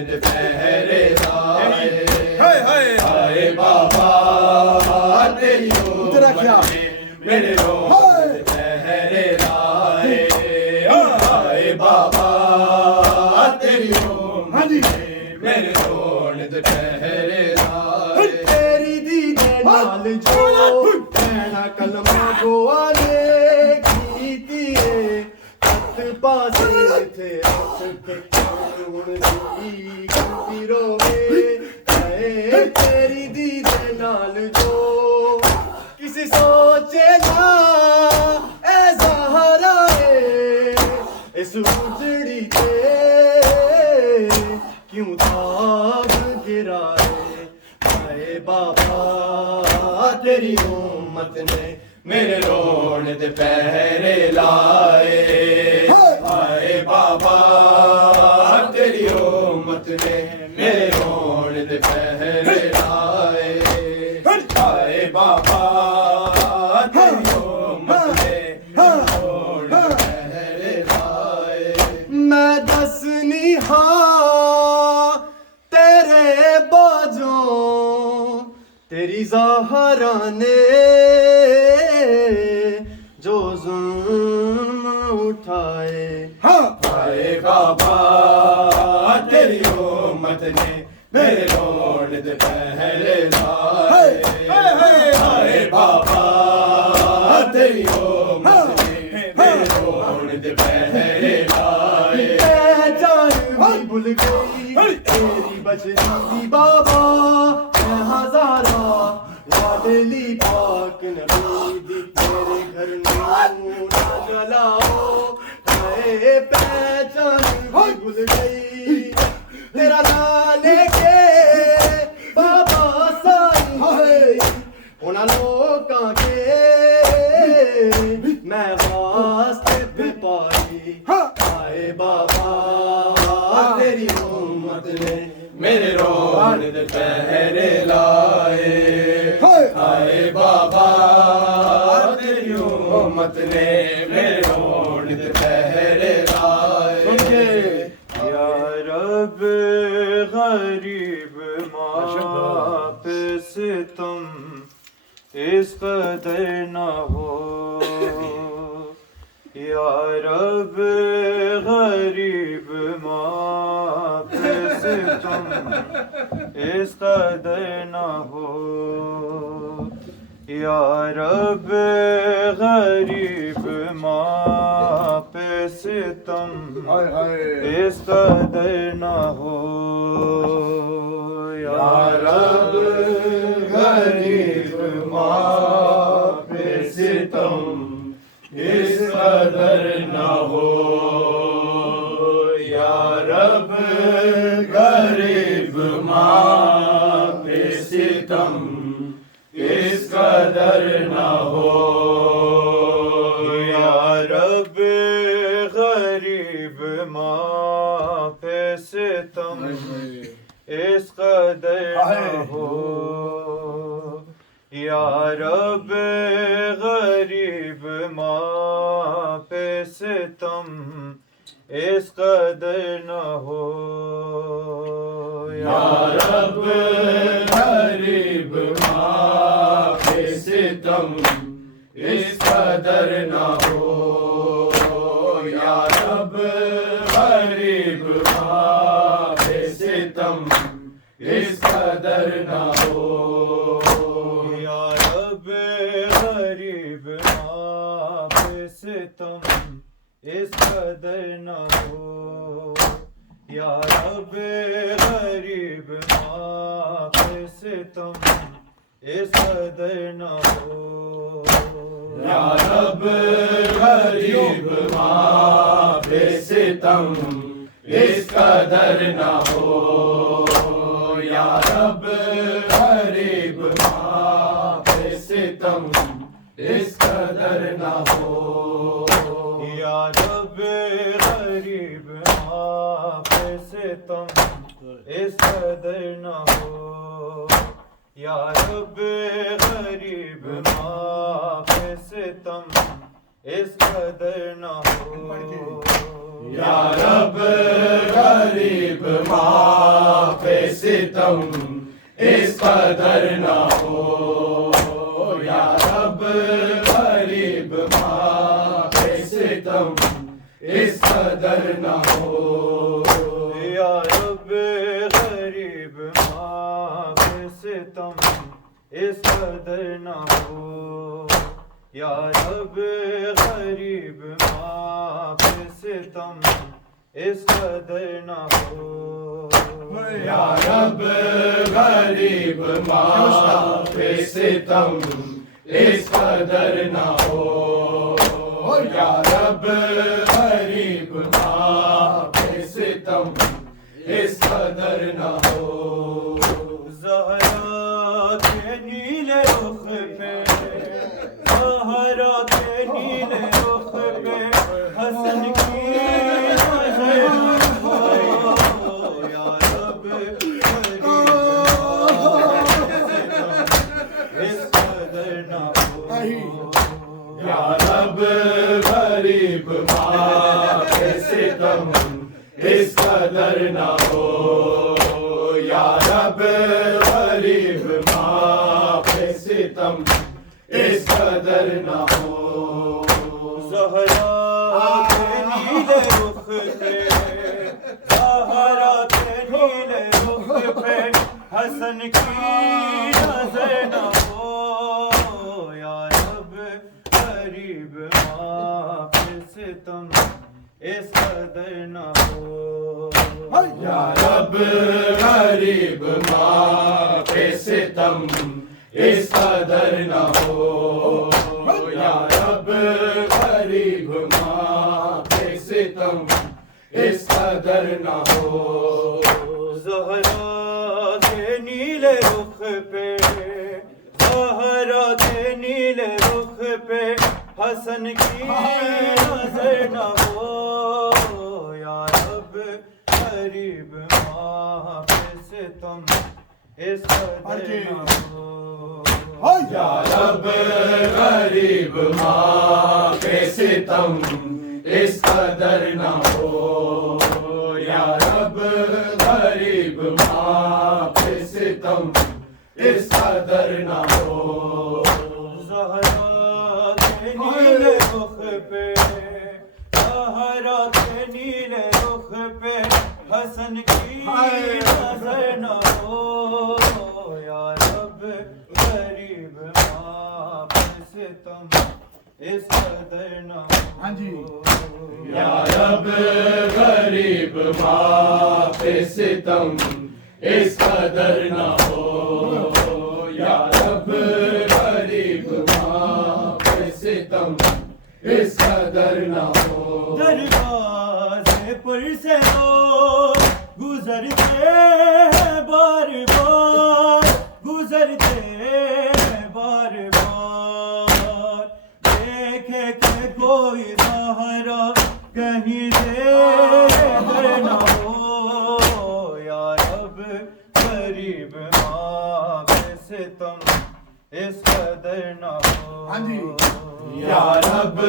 دے پہرے لائے آئے بابا تیری امت نے میرے رونے دے پہرے لائے آئے بابا تیری امت نے میرے رونے دے پہرے لائے تیری دیدے نال جو کہنا کلمہ گوا نے کیتی ہے خط پاسے تھے گنتی روے تیری دیدے نال جو کسی سوچے نا اے زہرا اس اجڑی تے کیوں تاج گرائے آئے بابا تیری امت نے میرے رونے دے پہرے لائے آئے بابا تیری امت نے میرے رونے دے پہرے لائے آئے بابا تیری امت نے میرے رونے دے پہرے لائے میں دسنی ہاں تیرے باجوں تیری زہرا نے جو ظلم اٹھائے آئے بابا تیری امت نے میرے رونے دے پہرے لائے آئے بابا تیری امت نے میرے رونے دے پہرے لائے پہچان بھی بھول گئی تیری بچری بابا ہزارہ لاڈلی پاک نبی دی تیرے گھر نور نہ جلاؤ اے پہچان بھی بھول گئی تیرا لانے کے بابا سائی انہاں لوکاں کے میں واسطے پہ پائی آئے بابا تیری امت نے میرے رونے دے پہرے لائے آئے بابا تیری امت نے میرے رونے دے پہرے لائے یا رب غریب ماں پہ ستم اس قدر نہ ہو یا رب غریب ماں پہ ستم اس قدر نہ ہو یا رب غریب ماں پہ ستم اس قدر نہ ہو یا رب غریب ماں پہ ستم اس قدر نہ ہو یا رب غریب ماں پہ ستم اس قدر نہ ہو یا رب غریب ماں پہ ستم اس قدر نہ ہو یا رب غریب ماں پہ ستم اس قدر نہ ہو یا رب غریب ماں پہ ستم اس قدر نہ ہو یا رب غریب ماں پہ ستم اس قدر نہ ہو یا رب غریب ماں پہ ستم اس قدر نہ ہو یا رب غریب ماں پہ ستم اس قدر نہ ہو یا رب غریب ماں پہ ستم اس قدر نہ ہو یا رب غریب ماں پہ ستم اس قدر نہ ہو یا رب غریب ماں پہ ستم اس قدر نہ ہو یا رب غریب ماں پہ ستم اس قدر نہ ہو یا رب غریب ماں ستم اس قدر نہ ہو یا رب غریب ماں پہ ستم اس قدر نہ ہو یا رب غریب ماں پہ ستم اس قدر نہ ہو یا رب غریب ماں پہ ستم اس قدر نہ ہو یا رب غریب ماں پہ ستم اس قدر نہ ہو یا رب غریب ماں پہ ستم اس قدر نہ ہو زہرا کے نیلے رخ پہ زہرا کے نیلے رخ پہ حسن کی نظر نہ ہو یا رب غریب اس قدر نہ ہو یا رب غریب ماں پہ ستم اس قدر نہ ہو یا رب غریب ماں پہ ستم اس قدر نہ ہو زہرا کے نیلے رخ پہ زہرا کے نیلے رخ پہ حسن کی نظر نہ ہو یا رب غریب ماں پہ ستم اس قدر نہ ہو یا رب غریب ماں پہ ستم اس قدر نہ ہو یا رب غریب ماں پہ ستم اس قدر نہ ہو زہرا کے نیلے رخ پہ زہرا کے نیلے رخ پہ حسن کی نظر نہ ہو یا رب غریب ماں پہ ستم اس قدر نہ ہو یا رب غریب ماں پہ ستم اس قدر نہ ہو یا رب غریب ماں پہ ستم اس قدر نہ ہو زہرا کے نیلے رخ پہ زہرا کے نیلے رخ پہ حسن کی نظر نہ ہو یا رب غریب ماں پہ ستم اس قدر نہ ہو یا رب غریب ماں پہ ستم اس قدر نہ ہو یا رب غریب ماں پہ ستم اس قدر نہ ہو دروازے پر سے لوگ گزرتے ہیں بار بار گزرتے ہیں بار بار دیکھے کہ کوئی زہرا کہیں دیر نہ ہو یا رب غریب ماں پہ ستم اس قدر نہ ہو یا رب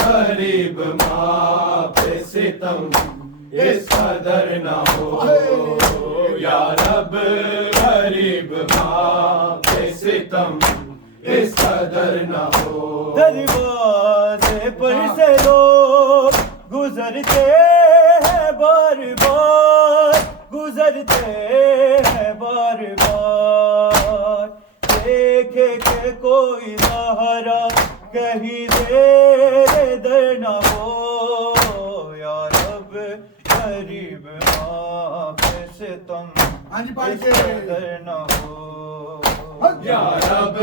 غریب ماں پہ ستم اس قدر نہ ہو یا رب غریب ماں پہ ستم اس قدر نہ ہو دروازے پر سے لوگ گزرتے ہیں بار بار گزرتے ہیں بار بار دیکھے کہ کوئی زہرا کہیں دیر در نہ ہو یا رب غریب ماں پہ ستم اس قدر نہ ہو یا رب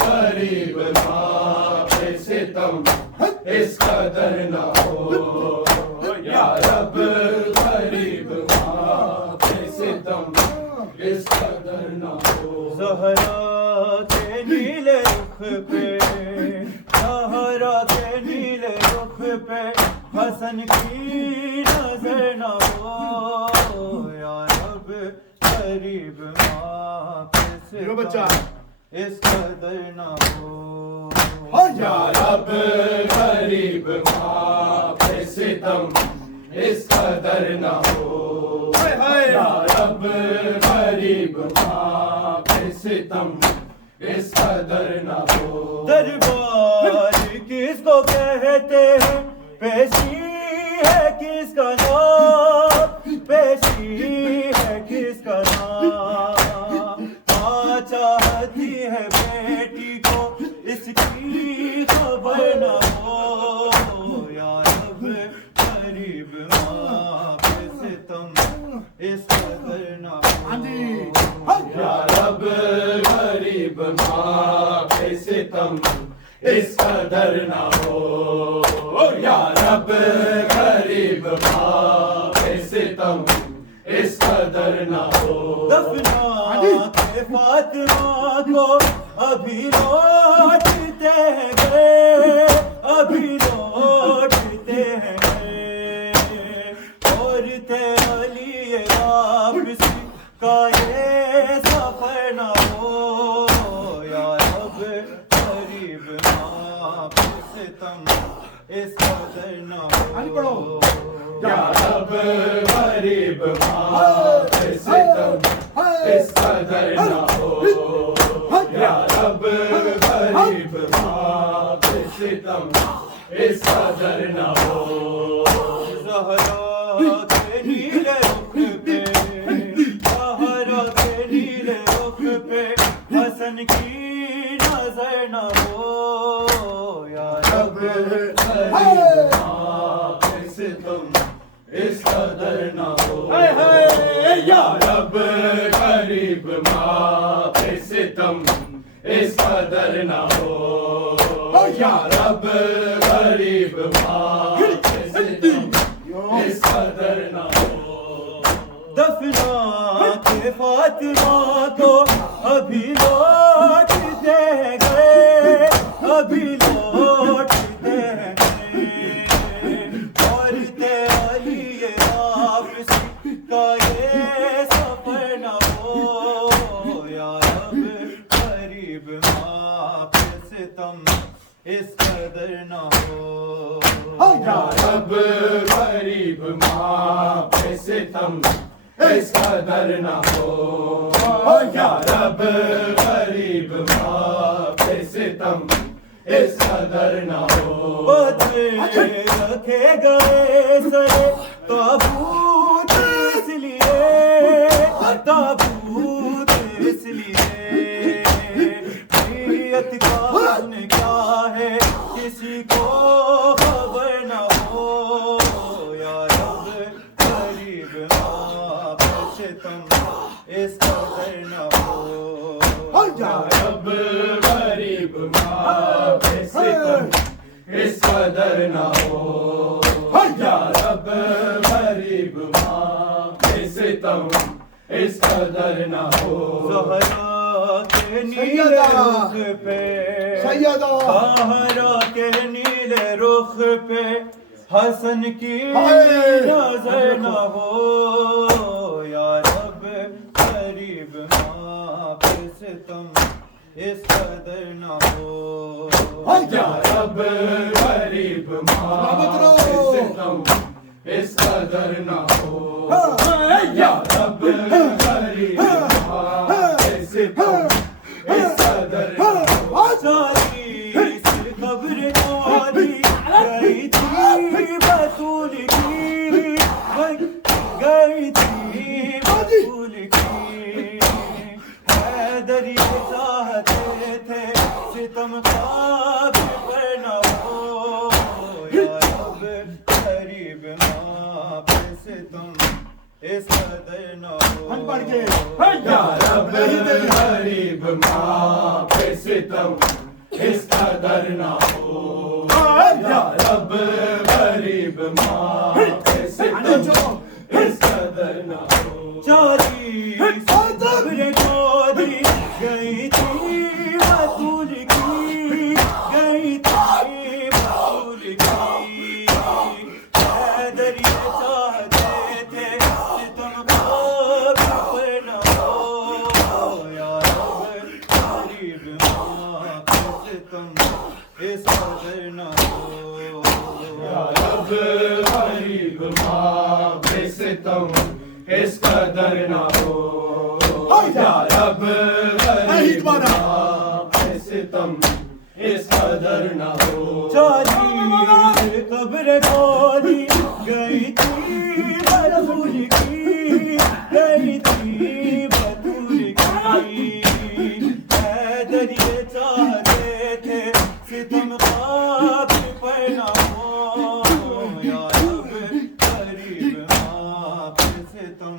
غریب ماں پہ ستم اس قدر نہ ہو یا رب غریب ماں پہ ستم اس قدر نہ ہو زہرا کے نیلے رخ پہ زہرا کے نیلے رخ پہ حسن کی نظر نہ ہو یا رب غریب ماں پہ ستم اس قدر نہ ہو یا رب غریب ماں پہ ستم اس قدر نہ ہو یا رب غریب غریب ماں پہ ستم اس قدر نہ ہو. دربار کس کو کہتے ہیں پیشی ہے کس کا نام پیشی ہے کس کا نام ماں چاہتی ہے بیٹی کو اس کی خبر نہ ہو یا رب غریب ماں پہ ستم اس قدر نہ ہو یا رب غریب ماں پہ ستم اس قدر نہ ہو. یا رب غریب ماں پہ ستم اس قدر نہ ہو. دفنا کے فاطمہ کو ابھی لوٹتے ہیں گئے ابھی لوٹتے ہیں گئے اور علی واپسی کا یہ سفر نہ ہو یا رب غریب ماں پہ ستم اس قدر نہ ہو. یا رب غریب ماں پہ ستم اس قدر نہ ہو. یا رب غریب ماں پہ ستم اس قدر نہ ہو. زہرا کے نیلے رخ پہ زہرا کے نیلے رخ پہ حسن کی نظر نہ ہو یا رب غریب ماں پہ ستم اس قدر نہ ہو. یا رب غریب ماں پہ ستم اس قدر نہ ہو. یا رب غریب ماں پہ ستم اس قدر نہ ہو. دفنا کے فاطمہ کو ابھی لوٹتے ہیں گئے ابھی لوٹتے ہیں گئے اور علی واپسی کا یہ سفر نہ ہو یا رب غریب ماں پہ ستم اس قدر نہ ہو. یا رب غریب ماں پہ ستم اس قدر نہ ہو. یا رب غریب ماں پہ ستم اس قدر نہ ہو. بدلے رکھے گئے سرے تابوت اس لیے تابوت اس لیے نیت کا کیا ہے کسی کو خبر نہ ہو یا رب غریب ماں پہ ستم اس قدر نہ ہو. یا رب غریب ماں پہ ستم اس قدر نہ ہو. یا رب غریب ماں پہ ستم اس قدر نہ ہو. زہرا کے نیلے رخ پہ زہرا کے نیلے رخ پہ حسن کی نظر نہ ہو یا رب غریب ماں پہ ستم اس قدر نہ ہو. یا رب غریب ماں پہ ستم اس قدر نہ ہو. یا رب غریب ماں پہ ستم اس قدر نہ ہو. چالیس قبر آدھی گئی تھی بطول کی گئی تھی بطول کی حیدر یہ چاہتے تھے ستم کا بھی پر نہ ہو یا رب غریب ماں پہ ستم اس قدر نہ ہو. یا رب غریب ماں پہ ستم اس قدر نہ ہو. یا رب غریب ماں پہ ستم اس قدر نہ ہو. چالیس قبر کھودی گئی تھی بطول کی گئی تھی بطول کی حیدر یہ چاہتے تھے ستم کو بھی پر نہ ہو یا رب غریب ماں پہ ستم اس قدر نہ ہو. یا رب غریب ماں پہ ستم اس قدر نہ ہو. یا رب غریب پہ ستم اس قدر نہ ہو. چالی قبر کھولی گئی تھی بطول کی، گئی تھی بطول کی. حیدر یہ چاہتے تھے ستم خاک پر نہ ہو. یا رب غریب ماں پہ ستم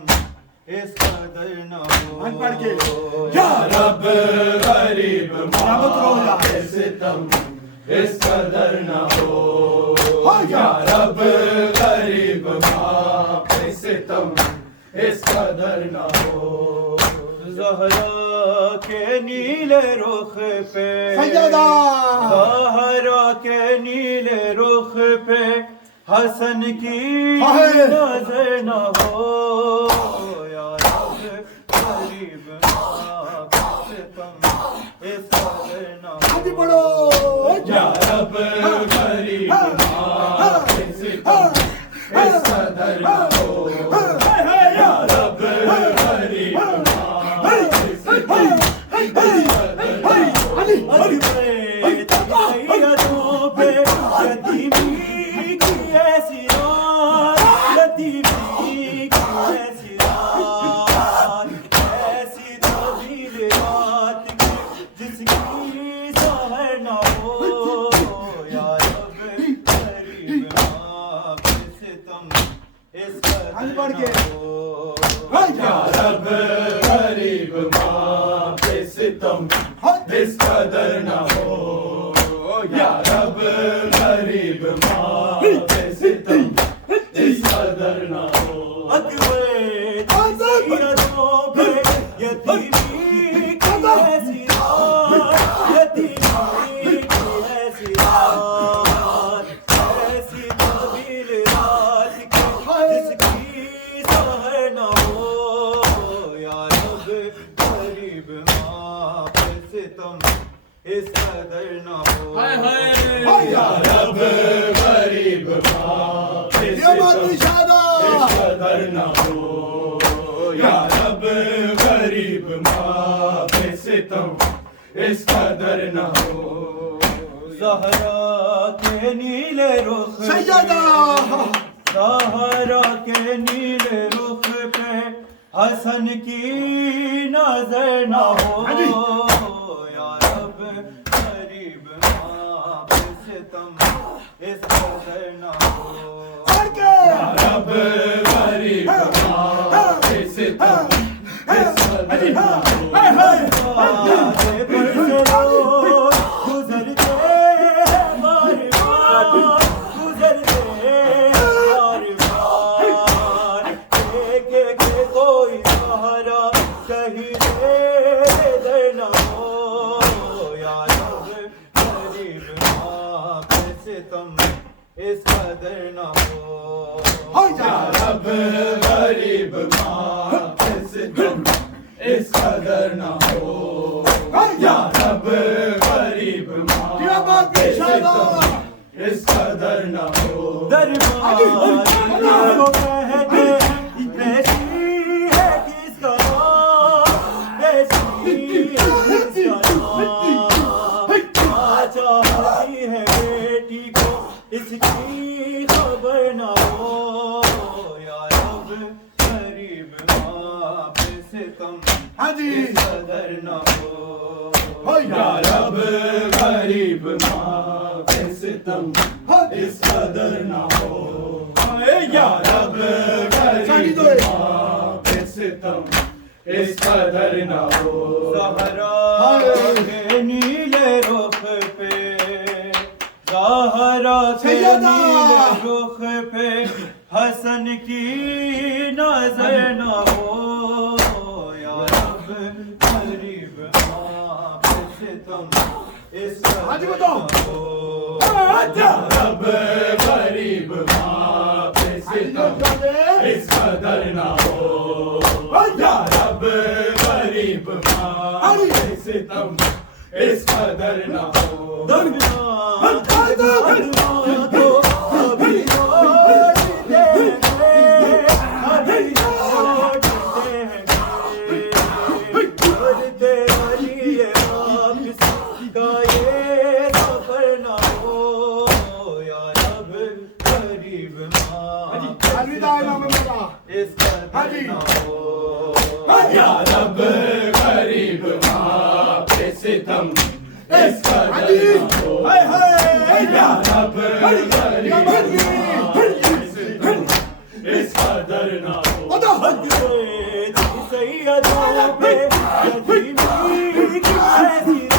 اس قدر نہ ہو. یا رب غریب ماں پہ ستم اس قدر نہ ہو. یا رب غریب ماں پہ ستم اس قدر نہ ہو. زہرا کے نیلے رخ پہ سیدہ زہرا کے نیلے رخ پہ حسن کی ہائے نظر نہ ہو. یا رب غریب ماں پہ ستم اس قدر نہ ہو. آگے بڑھو. یا رب غریب ماں پہ ستم اس قدر نہ ہو. یا رب غریب ماں پہ ستم اس قدر نہ ہو. سیدوں پہ یتیمی کی ایسی رات، یتیمی کی ایسی رات، ایسی طویل رات کی جس کی سحر نہ ہو. یا رب غریب ماں پہ ستم اس قدر نہ ہو. یا رب غریب ماں پہ ستم اس قدر نہ ہو. یا رب غریب ماں پہ ستم اس قدر نہ ہو. سیدوں پہ یتیمی کی ایسی رات، یتیمی کی ایسی رات، ایسی طویل رات کی جس کی سحر نہ ہو. یا رب غریب ماں پہ ستم اس قدر نہ ہو. یا رب غریب ماں پہ یہ بات ستم اشارہ. اس قدر نہ ہو. یا رب غریب ماں پہ ستم اس قدر نہ ہو. زہرا کے نیلے رخ سیدہ زہرا کے نیلے رخ پہ حسن کی نظر نہ ہو. یا رب غریب ماں پہ ستم اس قدر نہ ہو. یا رب غریب ماں پہ ستم اس قدر نہ ہو. آگے بڑھ سے روز گزرتے بار بار، گزرتے بار بار. ایک ایک کوئی سہارا کہیں دے در نہ ہو. یا رب غریب ماں پہ ستم اس قدر نہ ہو. یا رب غریب ماں پہ ستم اس قدر نہ ہو. یا رب غریب ماں پہ ستم اس قدر نہ ہو. دربار کو کہتے بیشی ہے کس کا نام، بیشی ہے کس کا نام. ماں چاہتی ہے بیٹی کو اس کی خبر نہ ہو. یا رب غریب ماں پہ ستم اس قدر نہ ہو. یا رب غریب ماں پہ ستم اس قدر نہ ہو. یا رب غریب ماں پہ ستم اس قدر نہ ہو. زہرا کے نیلے رخ پہ، زہرا کے نیلے رخ پہ حسن کی نظر نہ ہو. یا رب غریب ماں پہ ستم اس قدر نہ ہو. یا رب غریب ماں پہ ستم اس قدر نہ ہو. یا رب غریب ماں پہ ستم اس قدر نہ ہو. رب غریب ماں پہ ستم اس قدر نہ ہو یا رب غریب ماں پہ ستم اس قدر نہ ہو سیدوں پہ یتیمی کی ایسی